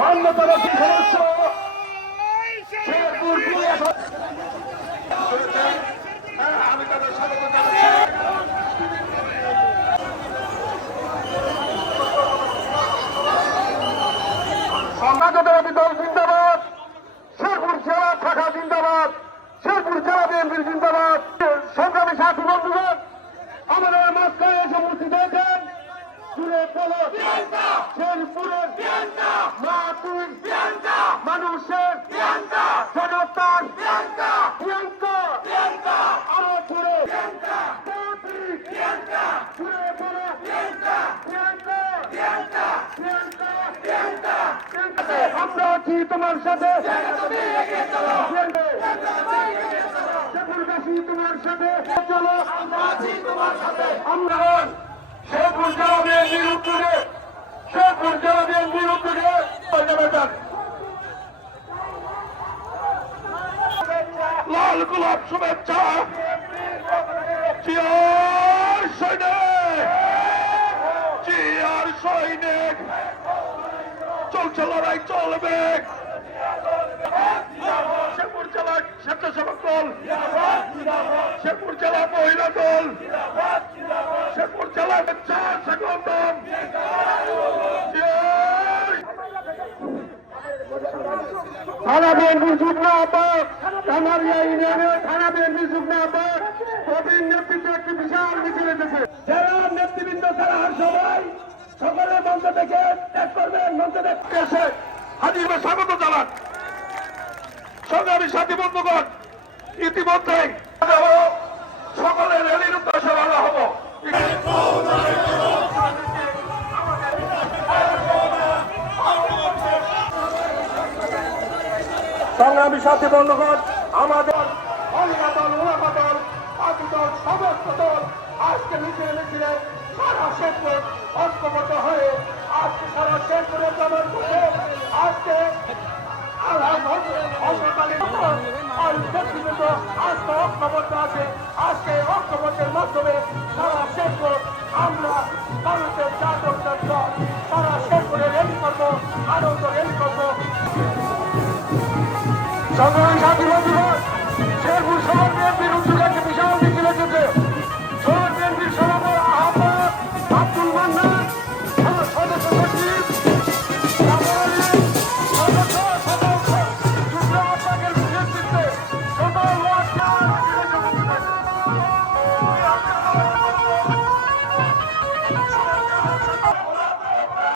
অন্যতম সদস্য আমি তাদের স্বাগত জানাচ্ছি দল জিন্দাবাদ শেরপুর জেলা শাখা জিন্দাবাদ শেরপুর জেলা বিএনপির জিন্দাবাদ সংগ্রামী সাথী বন্ধুগণ আমাদের মাঝখানে এসে উপস্থিত হয়েছেন বলো শেরপুরের মাতুর মানুষের জনতার প্রিয়াঙ্কা আরও সুরে সুরে বলো আমরা আছি তোমার সাথে তোমার সাথে চলো আমরা শেখুর জবাবের বিরুদ্ধে শেখুর জবাবের বিরুদ্ধে লাল গোলাপ শুভেচ্ছা। চিয়ার সৈনিক চিয়ার সৈনিক। চলছে লড়াই, চলবে। শেরপুর জেলা স্বেচ্ছাসেবক দল থানা বিএনপি যুগ্ম আহ্বায়ক কামারিয়া ইউনিয়নের থানা বিএনপি যুগ্ম আহ্বায়ক প্রবীণ নেতৃত্বে একটি বিশাল মিছিল এসেছে। যারা নেতৃবৃন্দ তারা সবাই সকলে মঞ্চ থেকে ত্যাগ করবেন মঞ্চ থেকে এসে হাজির স্বাগত জানান। সংগ্রামী সাথী বন্ধুগণ ইতিমধ্যে সকলে র্যালির উদ্দেশ্যে ভালো হব। সংগ্রামী সাথী বন্ধুগণ, আমাদের আজকে মিছিলে মিছিলে সারা ক্ষেত্রে ঐক্যবদ্ধ হয়ে আজকে সারা ক্ষেত্রে জমন করে আজকে আজকে ঐক্যবদ্ধ আছে। আজকে মাধ্যমে সারা ক্ষেত্র আমরা ভারতের জাতীয় সারা ক্ষেত্রে রেলি করব আনন্দ করব সংগ্রামী সাথী